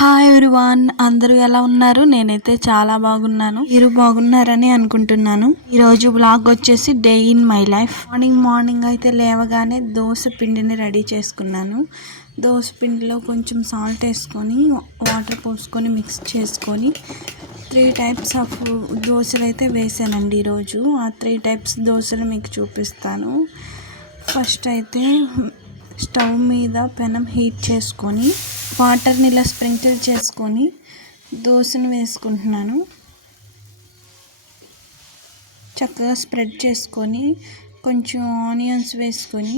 Hi everyone, అందరూ ఎలా ఉన్నారు? నేనైతే చాలా బాగున్నాను. మీరు బాగున్నారని అనుకుంటున్నాను. ఈరోజు బ్లాగ్ వచ్చేసి day in my life. Morning అయితే లేవగానే దోశ పిండిని రెడీ చేసుకున్నాను. దోశ పిండిలో కొంచెం సాల్ట్ వేసుకొని వాటర్ పోసుకొని మిక్స్ చేసుకొని 3 టైప్స్ ఆఫ్ దోశలు అయితే వేసానండి. ఈరోజు ఆ 3 టైప్స్ దోశలు మీకు చూపిస్తాను. ఫస్ట్ అయితే స్టవ్ మీద పెనం హీట్ చేసుకొని వాటర్ని ఇలా స్ప్రింకిల్ చేసుకొని దోశను వేసుకుంటున్నాను. చక్కగా స్ప్రెడ్ చేసుకొని కొంచెం ఆనియన్స్ వేసుకొని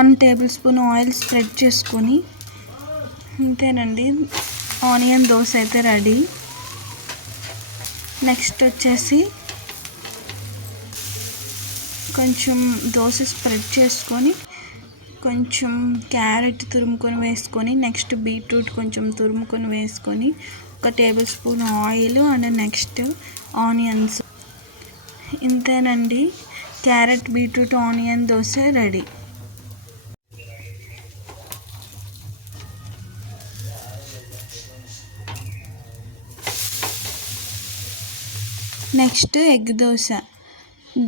1 టేబుల్ స్పూన్ ఆయిల్ స్ప్రెడ్ చేసుకొని అంతేనండి, ఆనియన్ దోశ అయితే రెడీ. నెక్స్ట్ వచ్చేసి కొంచెం దోశ స్ప్రెడ్ చేసుకొని కొంచెం క్యారెట్ తురుముకొని వేసుకొని నెక్స్ట్ బీట్రూట్ కొంచెం తురుముకొని వేసుకొని 1 table spoon oil and next onions. ఇంతేనండి, carrot beetroot onion dosa ready. Next egg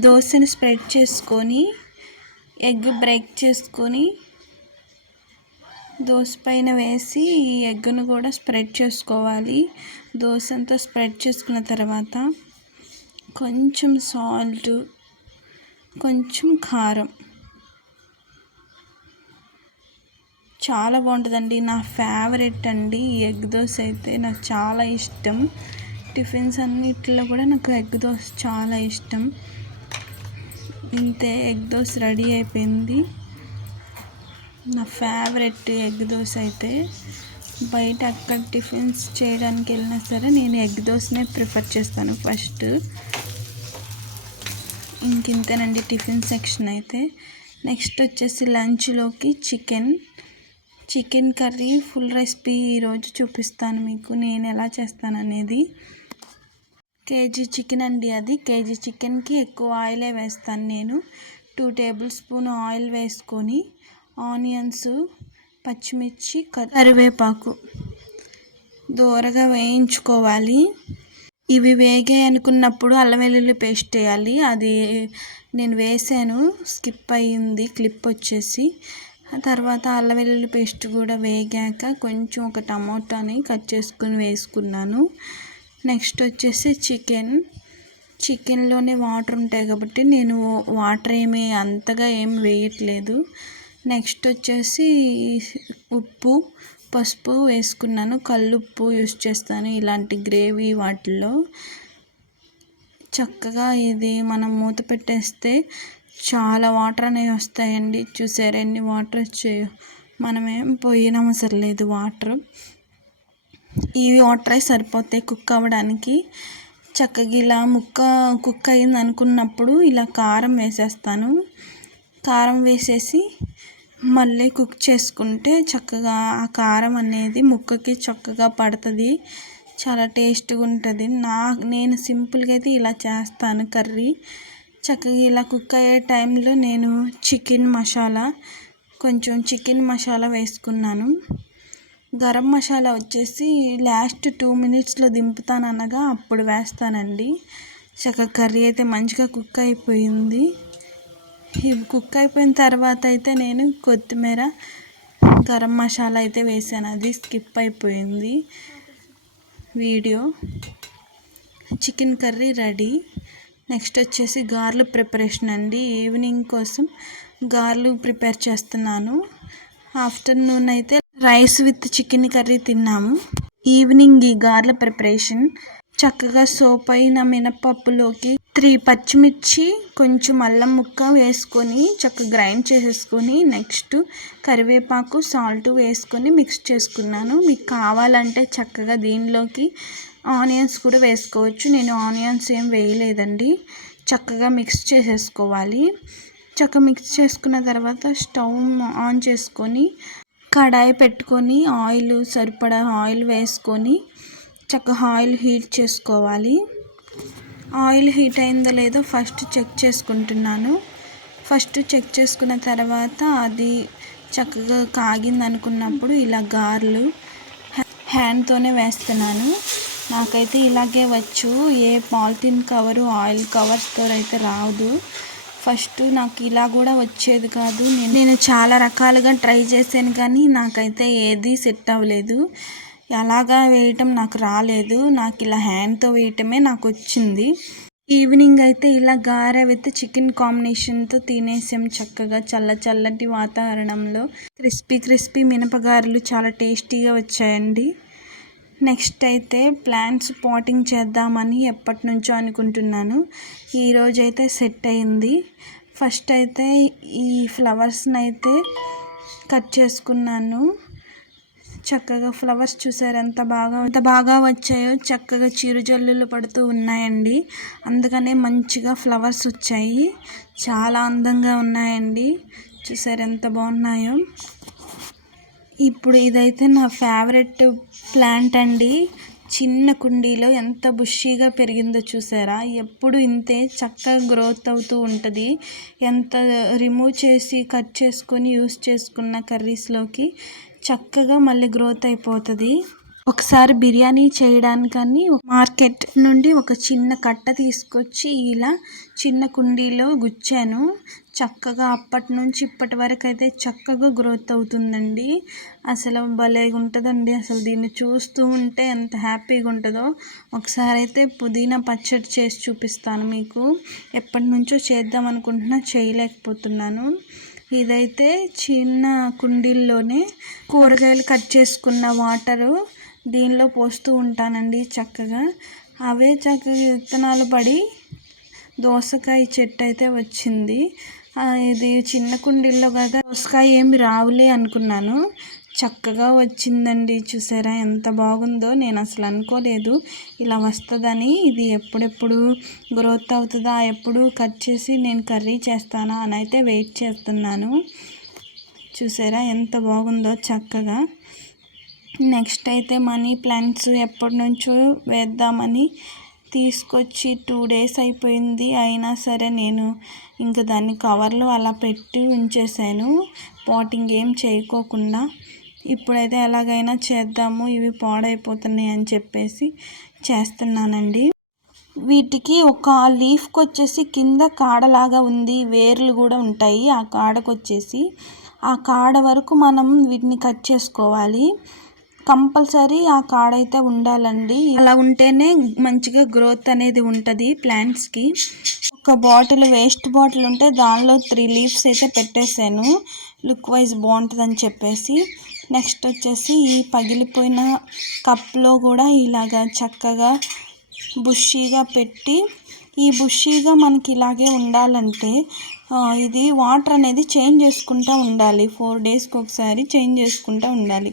దోశని స్ప్రెడ్ చేసుకొని ఎగ్ బ్రేక్ చేసుకొని దోశ పైన వేసి ఈ ఎగ్ను కూడా స్ప్రెడ్ చేసుకోవాలి. దోశ అంతా స్ప్రెడ్ చేసుకున్న తర్వాత కొంచెం సాల్ట్, కొంచెం కారం, చాలా బాగుంటుందండి. నా ఫేవరెట్ అండి ఈ ఎగ్ దోశ అయితే, నాకు చాలా ఇష్టం. టిఫిన్స్ అన్నిట్లో కూడా నాకు ఎగ్ దోశ చాలా ఇష్టం. ఇంతే, ఎగ్ దోశ రెడీ అయిపోయింది. నా ఫేవరెట్ ఎగ్ దోశ అయితే. బయట అక్కడ టిఫిన్స్ చేయడానికి వెళ్ళినా సరే నేను ఎగ్ దోశనే ప్రిఫర్ చేస్తాను ఫస్ట్. ఇంతేనండి టిఫిన్ సెక్షన్ అయితే. నెక్స్ట్ వచ్చేసి లంచ్లోకి చికెన్ కర్రీ ఫుల్ రెసిపీ ఈరోజు చూపిస్తాను మీకు నేను ఎలా చేస్తాను అనేది. కేజీ చికెన్ అండి అది. కేజీ చికెన్కి ఎక్కువ ఆయిలే వేస్తాను నేను. 2 టేబుల్ స్పూన్ ఆయిల్ వేసుకొని ఆనియన్స్, పచ్చిమిర్చి, కరివేపాకు దోరగా వేయించుకోవాలి. ఇవి వేగాయి అనుకున్నప్పుడు అల్లం వెల్లుల్లి పేస్ట్ వేయాలి. అది నేను వేసాను, స్కిప్ అయ్యింది క్లిప్ వచ్చేసి. ఆ తర్వాత అల్లం వెల్లుల్లి పేస్ట్ కూడా వేగాక కొంచెం ఒక టమోటాని కట్ చేసుకుని వేసుకున్నాను. నెక్స్ట్ వచ్చేసి చికెన్లోనే వాటర్ ఉంటాయి కాబట్టి నేను వాటర్ అంతగా ఏమి వేయట్లేదు. నెక్స్ట్ వచ్చేసి ఉప్పు, పసుపు వేసుకున్నాను. కల్లుప్పు యూస్ చేస్తాను ఇలాంటి గ్రేవీ వాటిల్లో. చక్కగా ఇది మనం మూత పెట్టేస్తే చాలా వాటర్ అనేవి వస్తాయండి. చూసారు ఎన్ని వాటర్ వచ్చాయో. మనమేం పోయినవసరం లేదు వాటర్. ఈ వాటరే సరిపోతాయి కుక్ అవ్వడానికి. చక్కగా ఇలా కుక్ అయింది అనుకున్నప్పుడు ఇలా కారం వేసేస్తాను. కారం వేసేసి మళ్ళీ కుక్ చేసుకుంటే చక్కగా ఆ కారం అనేది ముక్కకి చక్కగా పడుతుంది. చాలా టేస్ట్గా ఉంటుంది. నేను సింపుల్గా అయితే ఇలా చేస్తాను కర్రీ. చక్కగా ఇలా కుక్ అయ్యే టైంలో నేను కొంచెం చికెన్ మసాలా వేసుకున్నాను. గరం మసాలా వచ్చేసి లాస్ట్ 2 మినిట్స్లో దింపుతాను అనగా అప్పుడు వేస్తానండి. చక్కగా కర్రీ అయితే మంచిగా కుక్ అయిపోయింది. ఇవి కుక్ అయిపోయిన తర్వాత అయితే నేను కొత్తిమీర, గరం మసాలా అయితే వేసాను. అది స్కిప్ అయిపోయింది video. Chicken curry ready. Next వచ్చేసి గార్లు ప్రిపరేషన్ అండి. ఈవినింగ్ కోసం గార్లు ప్రిపేర్ చేస్తున్నాను. ఆఫ్టర్నూన్ అయితే రైస్ విత్ చికెన్ కర్రీ తిన్నాము. ఈవినింగ్ ఈ గార్ల ప్రిపరేషన్. చక్కగా సోప్ అయిన మినపప్పులోకి 3 పచ్చిమిర్చి, కొంచెం అల్లం ముక్క వేసుకొని చక్కగా గ్రైండ్ చేసేసుకొని నెక్స్ట్ కరివేపాకు, సాల్ట్ వేసుకొని మిక్స్ చేసుకున్నాను. మీకు కావాలంటే చక్కగా దీనిలోకి ఆనియన్స్ కూడా వేసుకోవచ్చు. నేను ఆనియన్స్ ఏం వేయలేదండి. చక్కగా మిక్స్ చేసేసుకోవాలి. చక్కగా మిక్స్ చేసుకున్న తర్వాత స్టవ్ ఆన్ చేసుకొని కడాయి పెట్టుకొని సరిపడా ఆయిల్ వేసుకొని చక్కగా ఆయిల్ హీట్ చేసుకోవాలి. ఆయిల్ హీట్ అయిందో లేదో ఫస్ట్ చెక్ చేసుకుంటున్నాను. చెక్ చేసుకున్న తర్వాత అది చక్కగా కాగింది అనుకున్నప్పుడు ఇలా గారెలు హ్యాండ్తోనే వేస్తున్నాను. నాకైతే ఇలాగే వచ్చు, ఏ పాలిథిన్ కవరు ఆయిల్ కవర్స్తో అయితే రాదు. ఫస్ట్ నాకు ఇలా కూడా వచ్చేది కాదు. నేను చాలా రకాలుగా ట్రై చేశాను కానీ నాకైతే ఏది సెట్ అవ్వలేదు. అలాగా వేయటం నాకు రాలేదు. నాకు ఇలా హ్యాండ్తో వేయటమే నాకు వచ్చింది. ఈవినింగ్ అయితే ఇలా గారె విత్ చికెన్ కాంబినేషన్తో తినేసాం చక్కగా చల్లటి వాతావరణంలో. క్రిస్పీ మినపగారెలు చాలా టేస్టీగా వచ్చాయండి. నెక్స్ట్ అయితే ప్లాంట్స్ పాటింగ్ చేద్దామని ఎప్పటి నుంచో అనుకుంటున్నాను. ఈరోజైతే సెట్ అయింది. ఫస్ట్ అయితే ఈ ఫ్లవర్స్ని అయితే కట్ చేసుకున్నాను. చక్కగా ఫ్లవర్స్ చూసారు ఎంత బాగా వచ్చాయో. చక్కగా చిరుజల్లులు పడుతూ ఉన్నాయండి. అందుకనే మంచిగా ఫ్లవర్స్ వచ్చాయి. చాలా అందంగా ఉన్నాయండి. చూసారు ఎంత బాగున్నాయో. ఇప్పుడు ఇదైతే నా ఫేవరెట్ ప్లాంట్ అండి. చిన్న కుండీలో ఎంత బుషీగా పెరిగిందో చూసారా. ఎప్పుడు ఇంతే చక్కగా గ్రోత్ అవుతూ ఉంటుంది. ఎంత రిమూవ్ చేసి కట్ చేసుకొని యూస్ చేసుకున్న కర్రీస్లోకి చక్కగా మళ్ళీ గ్రోత్ అయిపోతుంది. ఒకసారి బిర్యానీ చేయడానికని మార్కెట్ నుండి ఒక చిన్న కట్ట తీసుకొచ్చి ఇలా చిన్న కుండీలో గుచ్చాను. చక్కగా అప్పటి నుంచి ఇప్పటి వరకు అయితే చక్కగా గ్రోత్ అవుతుందండి. అసలు భలేగా ఉంటుందండి. అసలు దీన్ని చూస్తూ ఉంటే ఎంత హ్యాపీగా ఉంటుందో. ఒకసారి అయితే పుదీనా పచ్చడి చేసి చూపిస్తాను మీకు. ఎప్పటి నుంచో చేద్దాం అనుకుంటున్నా, చేయలేకపోతున్నాను. ఇదైతే చిన్న కుండీల్లోనే కూరగాయలు కట్ చేసుకున్న వాటరు దీనిలో పోస్తూ ఉంటానండి. చక్కగా అవే చక్కగా విత్తనాలు పడి దోసకాయ చెట్టు అయితే వచ్చింది. ఇది చిన్న కుండీల్లో కదా, దోసకాయ ఏమి రావులే అనుకున్నాను. చక్కగా వచ్చిందండి. చూసారా ఎంత బాగుందో. నేను అసలు అనుకోలేదు ఇలా వస్తుందని. ఇది ఎప్పుడెప్పుడు గ్రోత్ అవుతుందా, ఎప్పుడు కట్ చేసి నేను కర్రీ చేస్తానా అని అయితే వెయిట్ చేస్తున్నాను. చూసారా ఎంత బాగుందో చక్కగా. నెక్స్ట్ అయితే మనీ ప్లాంట్స్ ఎప్పటి నుంచో వేద్దామని తీసుకొచ్చి 2 days అయిపోయింది. అయినా సరే నేను ఇంకా దాన్ని కవర్లో అలా పెట్టి ఉంచేసాను, పాటింగ్ ఏం చేయకోకుండా. ఇప్పుడైతే ఎలాగైనా చేద్దాము, ఇవి పాడైపోతున్నాయి అని చెప్పేసి చేస్తున్నానండి. వీటికి ఒక లీఫ్కి వచ్చేసి కింద కాడలాగా ఉంది, వేర్లు కూడా ఉంటాయి. ఆ కాడకు వచ్చేసి ఆ కాడ వరకు మనం వీటిని కట్ చేసుకోవాలి. కంపల్సరీ ఆ కాడ అయితే ఉండాలండి. అలా ఉంటేనే మంచిగా గ్రోత్ అనేది ఉంటుంది ప్లాంట్స్కి. ఒక బాటిల్, వేస్ట్ బాటిల్ ఉంటే దానిలో 3 leaves అయితే పెట్టేశాను, లుక్ వైజ్ బాగుంటుందని చెప్పేసి. నెక్స్ట్ వచ్చేసి ఈ పగిలిపోయిన కప్లో కూడా ఇలాగా చక్కగా బుషీగా పెట్టి, ఈ బుషీగా మనకి ఇలాగే ఉండాలంటే ఇది వాటర్ అనేది చేంజ్ చేసుకుంటూ ఉండాలి. 4 daysకి ఒకసారి చేంజ్ చేసుకుంటూ ఉండాలి.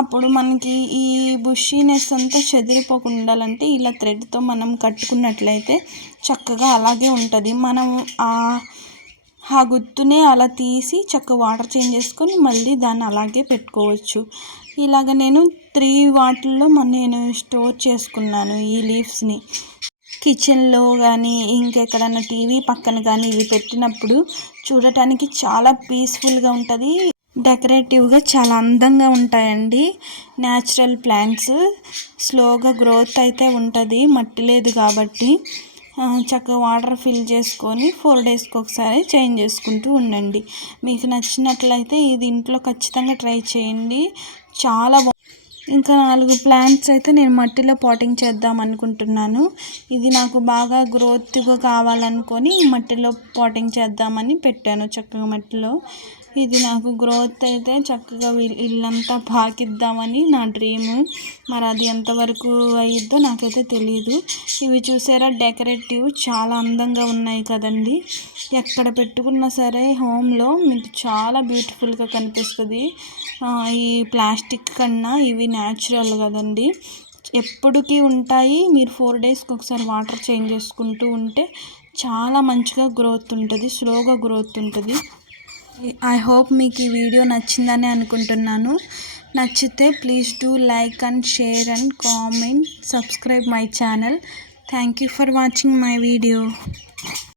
అప్పుడు మనకి ఈ బుషీనెస్ అంతా చెదిరిపోకుండా ఉండాలంటే ఇలా థ్రెడ్తో మనం కట్టుకున్నట్లయితే చక్కగా అలాగే ఉంటుంది. మనం ఆ గుత్తునే అలా తీసి చక్కగా వాటర్ చేంజ్ చేసుకొని మళ్ళీ దాన్ని అలాగే పెట్టుకోవచ్చు. ఇలాగ నేను 3 వాటిల్లో నేను స్టోర్ చేసుకున్నాను ఈ లీవ్స్ని. కిచెన్లో కానీ ఇంకెక్కడన్నా టీవీ పక్కన కానీ ఇవి పెట్టినప్పుడు చూడటానికి చాలా పీస్ఫుల్గా ఉంటుంది. డెకరేటివ్గా చాలా అందంగా ఉంటాయండి. న్యాచురల్ ప్లాంట్స్, స్లోగా గ్రోత్ అయితే ఉంటుంది, మట్టి లేదు కాబట్టి. చక్కగా వాటర్ ఫిల్ చేసుకొని 4 daysకి ఒకసారి చేంజ్ చేసుకుంటూ ఉండండి. మీకు నచ్చినట్లయితే ఇది ఇంట్లో ఖచ్చితంగా ట్రై చేయండి. చాలా ఇంకా 4 ప్లాంట్స్ అయితే నేను మట్టిలో పాటింగ్ చేద్దాం అనుకుంటున్నాను. ఇది నాకు బాగా గ్రోత్గా కావాలనుకొని మట్టిలో పాటింగ్ చేద్దామని పెట్టాను చక్కగా మట్టిలో. ఇది నాకు గ్రోత్ అయితే చక్కగా ఇల్లంతా పాకిద్దామని నా డ్రీము. మరి అది ఎంతవరకు అయ్యిద్దో నాకైతే తెలియదు. ఇవి చూసారా డెకరేటివ్, చాలా అందంగా ఉన్నాయి కదండి. ఎక్కడ పెట్టుకున్నా సరే హోమ్లో మీకు చాలా బ్యూటిఫుల్గా కనిపిస్తుంది. ఈ ప్లాస్టిక్ కన్నా ఇవి న్యాచురల్ కదండి, ఎప్పటికీ ఉంటాయి. మీరు 4 daysకి ఒకసారి వాటర్ చేంజ్ చేసుకుంటూ ఉంటే చాలా మంచిగా గ్రోత్ ఉంటుంది, స్లోగా గ్రోత్ ఉంటుంది. ఐ హోప్ మీకు ఈ వీడియో నచ్చిందని అనుకుంటున్నాను. నచ్చితే please do like and share and comment, subscribe my channel. Thank you for watching my video.